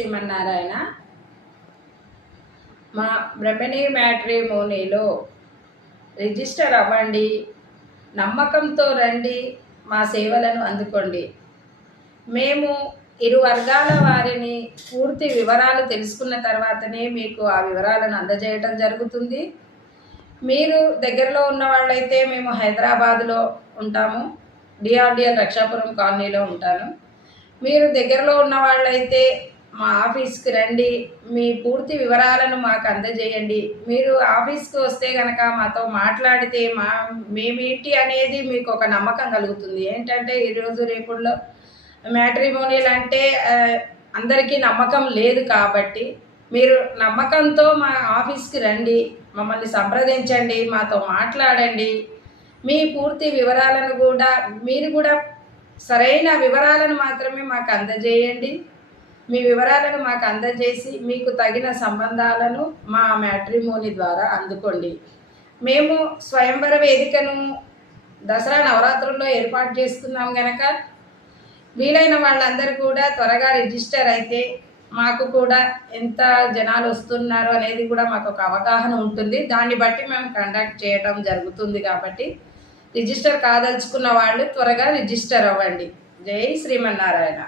శ్రీమన్నారాయణ. మా బ్రహ్మణి మ్యాట్రిమోనీలో రిజిస్టర్ అవ్వండి, నమ్మకంతో రండి, మా సేవలను అందుకోండి. మేము ఇరు వర్గాల వారిని పూర్తి వివరాలు తెలుసుకున్న తర్వాతనే మీకు ఆ వివరాలను అందజేయటం జరుగుతుంది. మీరు దగ్గరలో ఉన్న వాళ్ళైతే మేము హైదరాబాదులో ఉంటాము, డిఆర్డిఎల్ రక్షాపురం కాలనీలో ఉంటాను. మీరు దగ్గరలో ఉన్న వాళ్ళైతే మా ఆఫీస్కి రండి, మీ పూర్తి వివరాలను మాకు అందజేయండి. మీరు ఆఫీస్కి వస్తే కనుక మాతో మాట్లాడితే మేమేంటి అనేది మీకు ఒక నమ్మకం కలుగుతుంది. ఏంటంటే ఈరోజు రేపుల్లో మ్యాట్రిమోనీలు అంటే అందరికీ నమ్మకం లేదు కాబట్టి మీరు నమ్మకంతో మా ఆఫీస్కి రండి, మమ్మల్ని సంప్రదించండి, మాతో మాట్లాడండి. మీ పూర్తి వివరాలను కూడా మీరు కూడా సరైన వివరాలను మాత్రమే మాకు అందజేయండి. మీ వివరాలను మాకు అందజేసి మీకు తగిన సంబంధాలను మా మ్యాట్రిమోనీ ద్వారా అందుకోండి. మేము స్వయంవర వేదికను దసరా నవరాత్రుల్లో ఏర్పాటు చేస్తున్నాం కనుక వీలైన వాళ్ళందరూ కూడా త్వరగా రిజిస్టర్ అయితే మాకు కూడా ఎంత జనాలు వస్తున్నారు అనేది కూడా మాకు ఒక అవగాహన ఉంటుంది. దాన్ని బట్టి మేము కండక్ట్ చేయడం జరుగుతుంది. కాబట్టి రిజిస్టర్ కాదలుచుకున్న వాళ్ళు త్వరగా రిజిస్టర్ అవ్వండి. జై శ్రీమన్నారాయణ.